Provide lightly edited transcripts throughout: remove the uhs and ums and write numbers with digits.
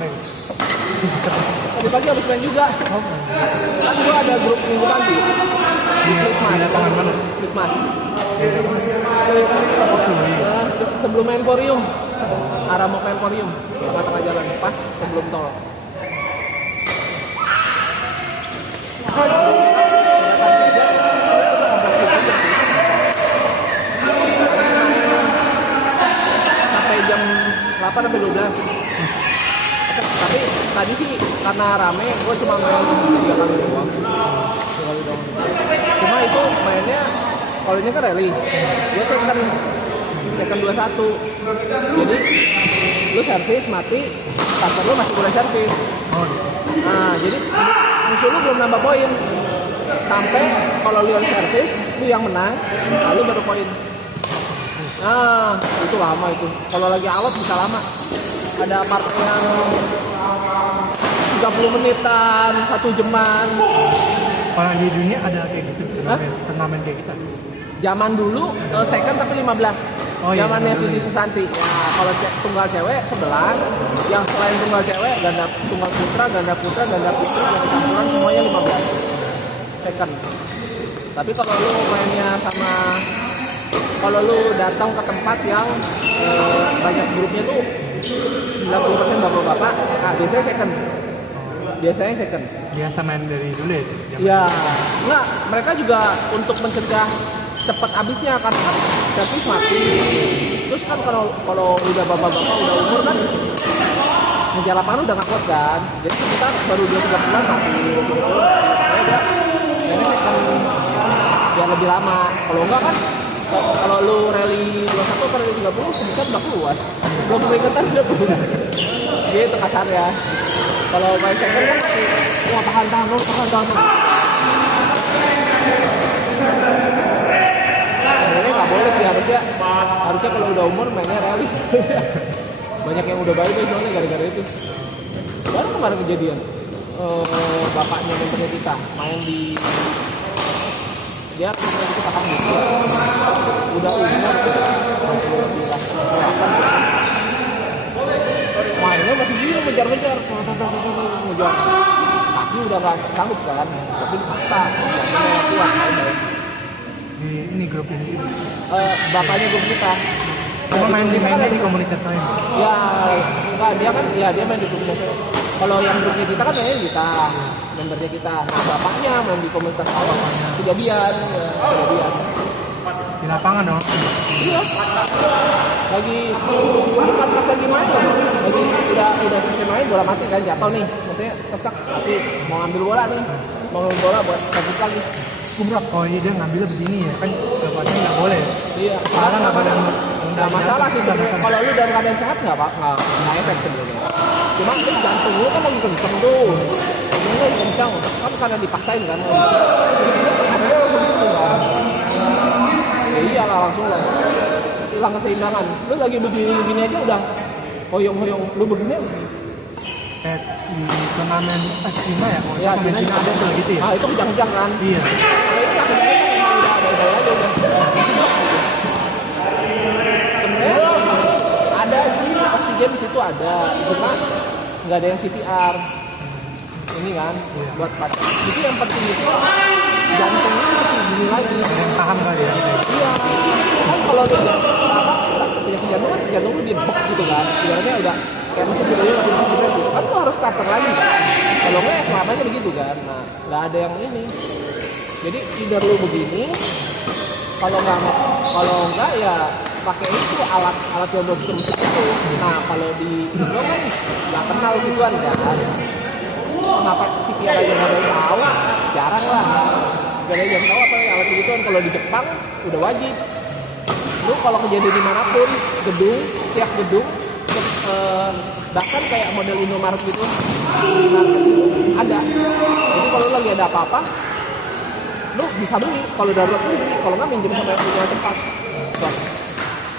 capek. Tadi pagi habis main juga. Kan gua ada grup minggu pagi. Di lapangan mana? Litmas. Iya. Sebelum main Emporium. Arah mau ke Emporium. Tengah-tengah jalan. Pas sebelum tol. Sampai jam 8 sampai 12. Tapi tadi sih karena rame, gue cuma main 3 kali doang. Cuma itu mainnya, kalau ini kan rally, dia second 21. Jadi lu servis mati, starter lu masih boleh servis. Nah, jadi musuh lu belum nambah poin. Sampai kalau lu yang servis, lu yang menang, lalu baru poin. Nah, itu lama itu. Kalau lagi alot bisa lama. Ada part yang 30 menitan, 1 jaman. Kalau di dunia ada kayak gitu, turnamen kayak gitu. Zaman dulu second tapi 15. Oh, iya, Zamannya iya. Susi Susanti. Ya, kalau tunggal cewek 11, yang selain tunggal cewek, tunggal putra, ganda campuran semuanya 15. Second. Tapi kalau lu mainnya sama, kalau lu datang ke tempat yang banyak grupnya tuh 90% bapak-bapak, nah biasanya second. Biasanya second. Biasa main dari dulu ya? Ya, enggak. Mereka juga untuk mencegah cepat habisnya karena kan servis mati. Terus kan kalau udah bapak-bapak udah umur kan ngejar lapangan udah nggak kuat kan. Jadi kita baru 2-3 bulan mati, 3 bulan mati. Makanya kan biar lebih lama. Kalau enggak kan kalau lu rally 21 atau rally 30 kebukaan udah keluar. Belum peringatan udah keluar. Gitu kasar ya. Kalau main second kan wah tahan. Sebenarnya nggak boleh sih, harusnya kalau udah umur mainnya realis. Banyak yang udah balik soalnya gara-gara itu. Baru kemarin kejadian bapaknya membernya kita main di dia membernya kita kan gitu. Udah umur mainnya masih gini ngejar kaki udah nggak sanggup kan, tapi dipaksa mainnya kuat Di ini grup ini. bapaknya grup kita. Cuma main di komunitas lain. Ya, enggak, dia main di grupnya. Kalau yang grupnya kita kan mainnya kita, membernya kita. Nah, bapaknya main di komunitas awal, kejadian. Di lapangan dong. Iya. Bukan pas lagi main loh. Lagi udah selesai main, bola mati kan jatuh nih. Maksudnya tetap tapi mau ambil bola nih. Mau ambil bola buat bagus lagi. Gubrak. Oh iya, dia ngambilnya begini ya kan, bapaknya nggak boleh. Iya. Karena nggak pada nggak masalah sih sebenarnya. Kalau lu dalam keadaan sehat nggak efek sebenarnya. Cuma itu jantung lu kan lagi kenceng tuh. Jantungnya lagi kencang, kan karena dipaksain kan. Makanya lu begitu kan. Ya iyalah langsung lah. Hilang keseimbangan. Lu lagi begini aja udah hoyong-hoyong. Lu begini kayak di turnamen Cina ya, kalau ya, Cina ada tuh gitu ya. Ah, itu kejang-kejang kan. Iya. Sebenarnya ada sih oksigen di situ ada, cuma nggak ada yang CPR. Ini kan buat pacar. Itu yang penting itu jantungnya masih gini lagi. Yang tahan kali ya. Iya. Kan kalau lu penyakit jantung kan jantung lu di-box gitu kan. Ibaratnya udah kayak mesin jadinya mati mesin jadinya gitu. Kan lu harus starter lagi kan. Kalau nggak ya selamanya begitu kan. Nah, nggak ada yang ini. Jadi either lu begini, kalau nggak ya pakai itu alat yang mesin itu. Nah, kalau di Indo kan nggak kenal gituan kan. Kenapa CPR aja nggak ada yang tahu? Jarang lah. Gak ada yang tahu apa alat begituan. Kalau di Jepang udah wajib. Lu kalau kejadian dimanapun, tiap gedung, bahkan kayak model Indomaret gitu, di market itu ada. Jadi kalau lagi ada apa-apa, lu bisa beli. Kalau darurat lu beli, kalau nggak minjem sampai punya tempat.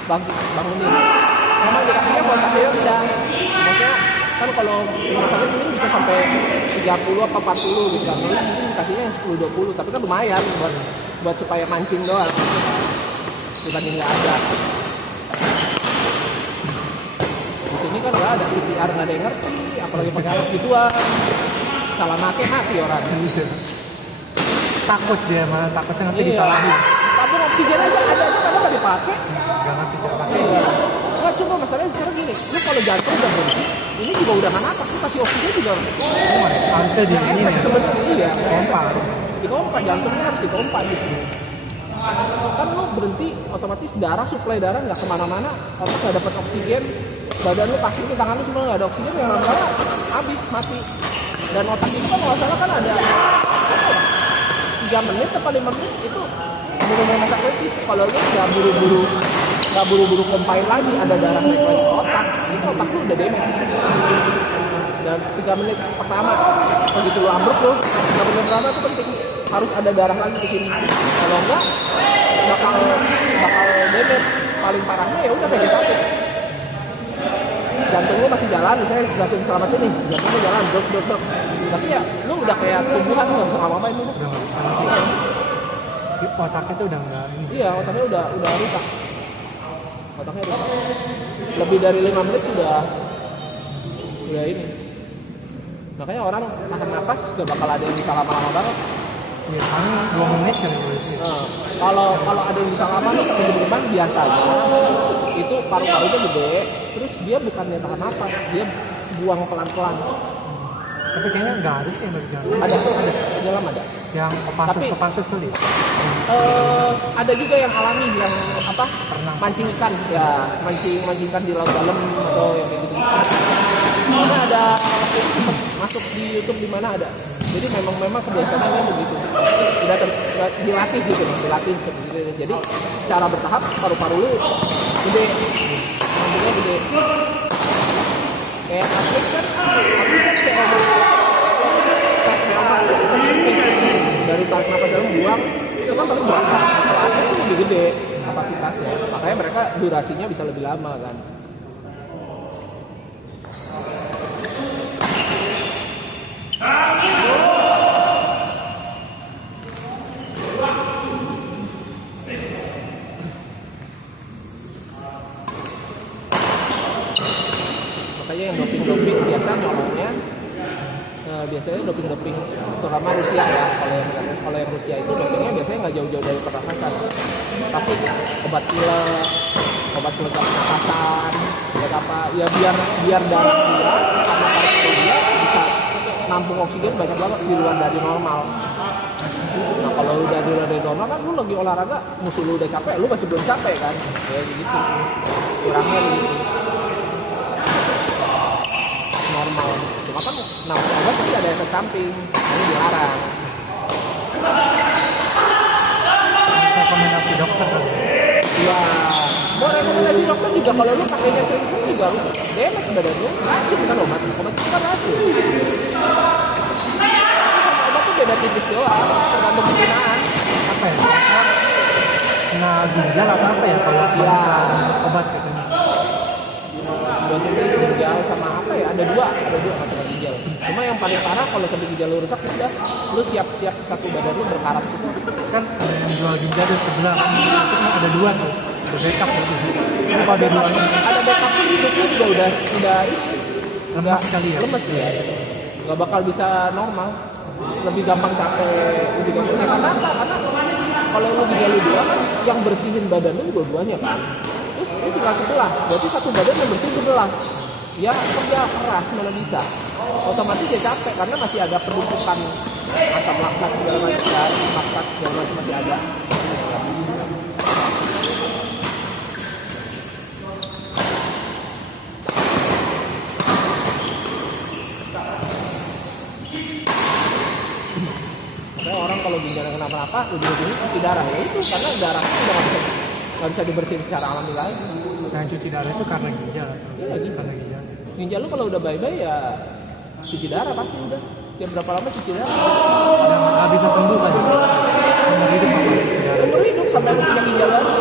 Bangunin. Memang dikasihnya buat kasih rendah. Maksudnya kan kalau rumah sakit ini bisa sampai 30 apa 40 gitu kan. Mungkin dikasihnya 10-20, tapi kan lumayan buat supaya mancing doang. Dibanding nggak ada. Di sini kan nggak ada CPR nggak ada yang ngerti, apalagi pakai alat gituan, salah make mati orang. Takut dia malah takutnya nanti Iya. disalahin. Tabung oksigen aja ada kadang nggak dipakai. Gak ngerti cara pakai. Iya. Nggak cuma masalahnya sekarang gini, lu kalau jantung udah berhenti, ini juga udah nggak napas, lu kasih oksigen juga. Harusnya di ini Efek ya. sebenarnya iya. Pompa harusnya. Dipompa, jantungnya harus dipompa gitu. Kan lu berhenti, otomatis darah, suplai darah nggak kemana-mana, otak nggak dapat oksigen, badan lu pasti itu tangan lu semua nggak ada oksigen, yang lama-lama habis mati. Dan otak itu kan nggak salah kan ada 3 menit atau 5 menit itu benar-benar masa kritis. Kalau lu nggak buru-buru kompain lagi, ada darah naik lagi ke otak, itu otak lu udah damage. Dan 3 menit pertama begitu lu ambruk tuh, 3 menit pertama itu penting, harus ada darah lagi ke sini. Kalau enggak bakal damage. Paling parahnya ya udah vegetatif. Jantung lu masih jalan, misalnya jelasin selamat ini, jantung lu jalan, dok. Tapi ya lu udah kayak tumbuhan, lu nggak bisa ngapa-ngapain lu. Udah nggak bisa lagi. Otaknya tuh udah nggak ini. Iya, otaknya udah rusak. Otaknya rusak. Lebih dari 5 menit udah ini. Makanya orang tahan napas gak bakal ada yang bisa lama-lama banget. Ya paling 2 menit kan gitu. Nah, kalau ada yang bisa lama nih di depan biasanya itu paru-parunya gede, terus dia bukannya tahan napas, dia buang pelan-pelan. Tapi kayaknya nggak harus ya bagi jalan. Ada di dalam ada. Yang kepasus kali. Ada juga yang alami yang apa? Pernah. Mancing ikan, ya mancing ikan di laut dalam atau yang kayak gitu. Karena ada itu sempat masuk di YouTube di mana ada. Jadi memang kebiasaannya begitu. Udah dilatih gitu nih, dilatih seperti itu. Jadi secara bertahap paru-paru lu gede, lambungnya gede. Kayak atlet kan kayak tes memang dari tarik nafas dalam buang itu kan paling berapa? Kalau atlet itu lebih gede kapasitasnya, makanya mereka durasinya bisa lebih lama kan. Makanya yang doping biasa nyolongnya biasanya doping terutama Rusia ya. Kalau yang Rusia itu dopingnya biasanya nggak jauh-jauh dari pernafasan, tapi obat pilek, obat pelengkap pernafasan, obat apa ya biar darah dia karena paru dia bisa nampung oksigen banyak banget di luar dari normal. Nah kalau udah di luar dari normal kan lu lagi olahraga, musuh lu udah capek, lu masih belum capek kan, kayak gitu kurangnya gitu. Normal. Cuma kan nampung obat pasti ada efek samping, ini dilarang. Rekomendasi dokter kan. Iya. Mau rekomendasi dokter juga kalau lu pakainya sering juga lu damage badan lu. Racun kan obat itu kan racun. Sama obat tuh beda tipis doang, tergantung penggunaan. Apa ya? Kena ginjal atau apa ya kalau Iya. obat gitu. Ginjal sama apa ya? Ada dua masalah ginjal. Cuma yang paling parah kalau sampai ginjal lu rusak udah, lu siap-siap satu badan lu berkarat semua. Kan ada yang jual ginjal di sebelah kan. Itu kan ada 2 tuh. Ada backup gitu. Ini kalau ada 2 Ada backup pun hidupnya juga udah lemas sekali ya. Lemes ya. Gak bakal bisa normal. Lebih gampang capek, lebih gampang. Karena apa? Karena kalau lu ginjal lu 2 kan yang bersihin badan lu dua-duanya kan. Terus ini tinggal sebelah. Berarti satu badan yang bersih sebelah. Ya kerja keras mana bisa. Otomatis dia capek karena masih ada penumpukan asam laktat segala macam kan, laktat segala macam masih ada. Makanya orang kalau ginjalnya kenapa-napa, ujung-ujungnya cuci darah. Ya itu karena darahnya udah nggak bisa dibersihin secara alami lagi. Yang cuci darah itu karena ginjal. Iya gitu. Karena ginjal. Ginjal lu kalau udah bye-bye ya cuci darah pasti udah. Tiap berapa lama cuci darah? Dan nggak bisa sembuh kan? Seumur hidup apa cuci darah? Seumur hidup sampai lu punya ginjal baru.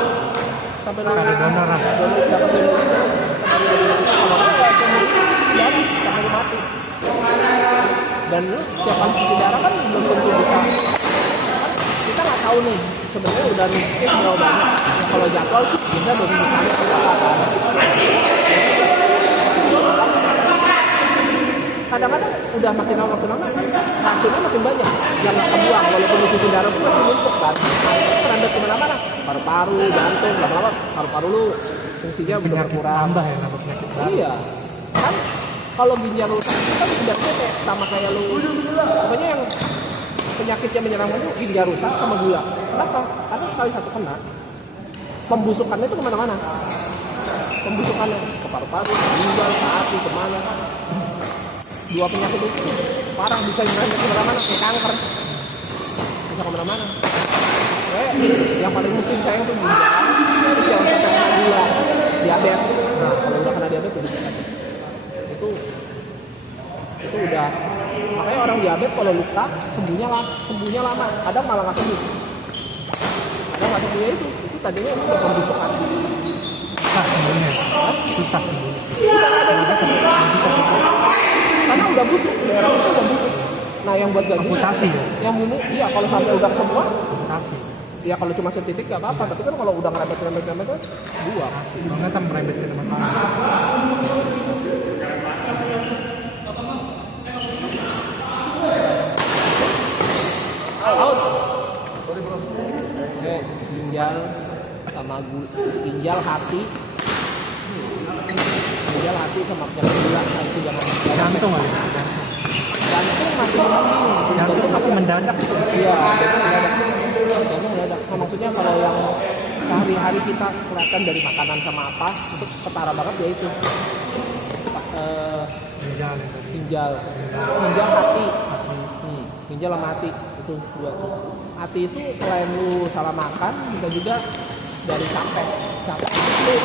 Sampai lu Ada donor lah. dapat donor ginjal. Kalau nggak ya seumur hidup cuci darah sampai lu mati. Dan lu tiap kali cuci darah kan belum tentu bisa. Kita nggak tahu nih sebenarnya udah nukis berapa banyak. Ya, kalau jadwal sih bisa 2 minggu sekali atau apa kan. kadang-kadang udah makin lama kan racunnya makin banyak yang nggak kebuang, walaupun di cuci darah itu masih numpuk kan, merembet kemana-mana, paru-paru, jantung, lama-lama paru-paru lu fungsinya udah Penyakit berkurang. tambah ya, nambah penyakit baru. Iya kan, kalau ginjal rusak itu kan ibaratnya kayak sama kayak lu, pokoknya yang penyakitnya menyerang itu ginjal rusak sama gula. Kenapa? Karena sekali satu kena, pembusukannya itu kemana-mana, pembusukannya ke paru-paru, ginjal, ke hati, kemana. Dua penyakit itu parah, bisa nyerempet kemana-mana, kayak kanker, bisa kemana-mana. Yang paling mungkin sayang tuh ginjal, terus jangan sampai kena gula, diabetes. Nah kalau udah kena diabetes itu udah, makanya orang diabetes kalau luka sembuhnya lama, kadang malah nggak sembuh, kadang nggak sembuh. Itu tadinya udah pembusukan. Susah sebenarnya. Susah sebenarnya. Bisa sembuh, bisa gitu. Karena udah busuk, daerah itu udah busuk. Nah yang buat ganti Amputasi ya. yang ini, iya kalau sampai udah semua, Amputasi. ya kalau cuma setitik nggak apa-apa. Tapi kan kalau udah ngerembet kan dua. Kalau nggak kan merembet ke depan. Out. Ginjal sama ginjal hati sama penyakit gula, nah itu jangan. Jantung kali. Jantung masih mending, Jantung masih mendadak. iya, jantung mendadak. Nah maksudnya kalau yang sehari-hari kita kelihatan dari makanan sama apa, itu ketara banget ya itu. Ginjal ya tadi. Ginjal hati, ginjal sama hati itu dua tuh. Hati itu selain lu salah makan, bisa juga dari capek itu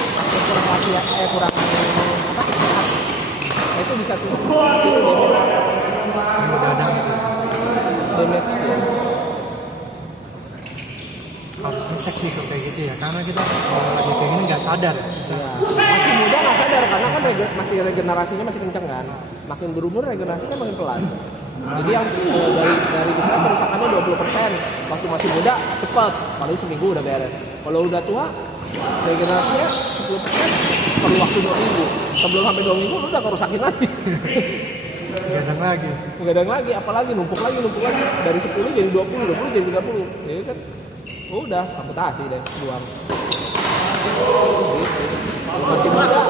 kurang latihan, kurang apa? Nah, itu bisa tuh hati itu Mendadak. damage dia. Harus ngecek sih kayak gitu ya, karena kita kalau lagi kayak gini nggak sadar. Ya. Masih muda nggak sadar karena kan masih regenerasinya masih kenceng kan. Makin berumur regenerasinya makin pelan. Jadi yang dari misalnya kerusakannya 20%, waktu masih muda cepat, paling seminggu udah beres. Kalau udah tua, regenerasinya 10% perlu waktu 2 minggu. Sebelum sampai 2 minggu lu udah kerusakin lagi. Begadang lagi, apalagi numpuk lagi dari 10 jadi 20 jadi 30. Ya kan udah amputasi deh, buang. Masih muda,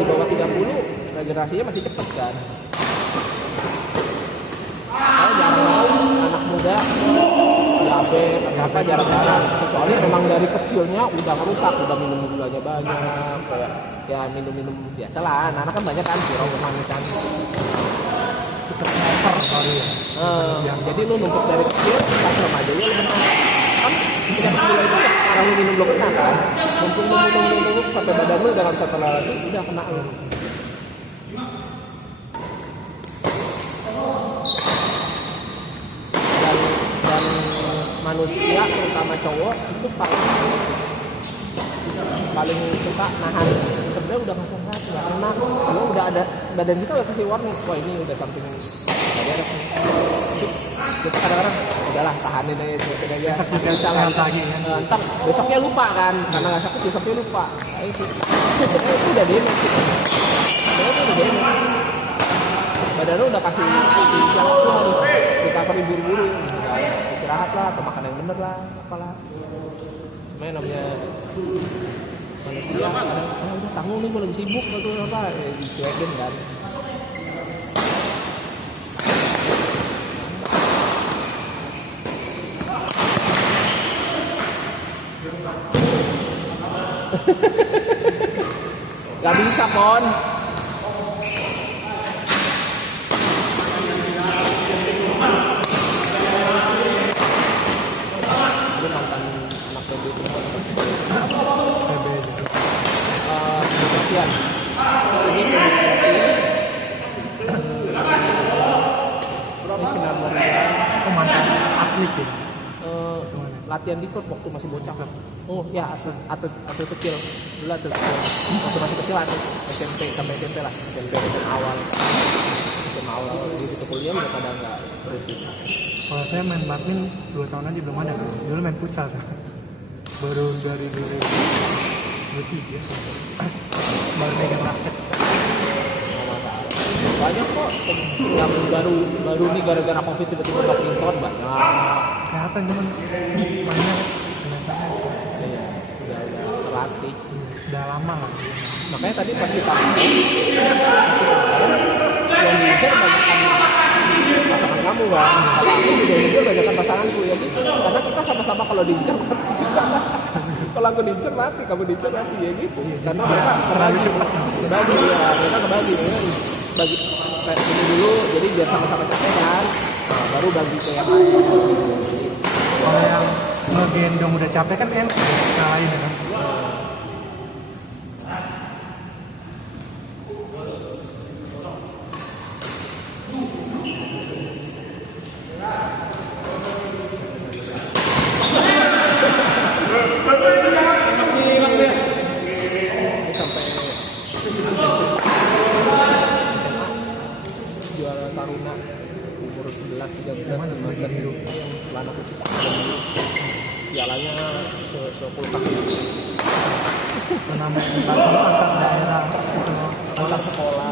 di bawah 30, regenerasinya masih cepat kan. Jarang anak muda diabetes atau apa, jarang-jarang, kecuali memang dari kecilnya udah merusak, udah minum gulanya banyak, kayak ya minum biasalah, anak kan banyak kan sirup kemanisan. Jadi lu numpuk dari kecil, pas remaja ya lu menang. Kan penyakit gula itu sekarang lu minum lo kena kan, numpuk sampai badan lu udah nggak bisa toleransi, udah kena lu. Dan manusia terutama cowok itu paling suka nahan. Sebenarnya udah nggak sehat, nggak enak, karena udah ada badan kita udah kasih warning, wah ini udah something nggak beres nih. Kita kadang-kadang udahlah tahanin aja, cuekin aja. Bisa lagi kan. Ntar besoknya lupa kan, karena nggak sakit besoknya lupa. Nah, itu udah damage. Sebenarnya udah damage. Badan lu udah kasih siang waktu harus recovery buru-buru, istirahat lah, atau makan yang bener lah, apalah. Sebenarnya namanya manusia kadang udah tanggung nih, gue lagi sibuk atau apa, ya dicuekin kan. Gak bisa Pon. Gue mantan anak PB itu latihan. Ini sinar Moria. Oh mantan atlet ya? Latihan di klub waktu masih bocah. Oh ya, atlet kecil. Dulu atlet kecil. Waktu masih kecil atlet SMP sampai SMP lah. SMP awal. Begitu kuliah udah pada nggak terus. Kalau saya main badminton 2 tahun aja belum ada kan. Dulu main futsal baru dari 2023 baru pegang raket. banyak kok yang baru nih gara-gara covid tiba-tiba badminton banyak. Kelihatan cuman banyak biasanya. Iya, udah terlatih. Udah lama lah. Makanya tadi pas kita main, yang diincar banyakkan pasangan kamu kan. Kalau aku juga diincar banyakkan pasanganku ya gitu. Karena kita sama-sama kalau diincar mati. Kalau aku diincar mati, kamu diincar mati ya gitu. Karena mereka kebagi ya, mereka kebagi bagi kayak ini dulu, jadi biar sama-sama capek kan. Nah, baru bagi ke yang lain. Kalau yang ngegendong udah capek kan enak ngalahin ya kan. Juara taruna umur 11, 13, 15 celana putih pialanya sepuluh Turnamen antar daerah sekolah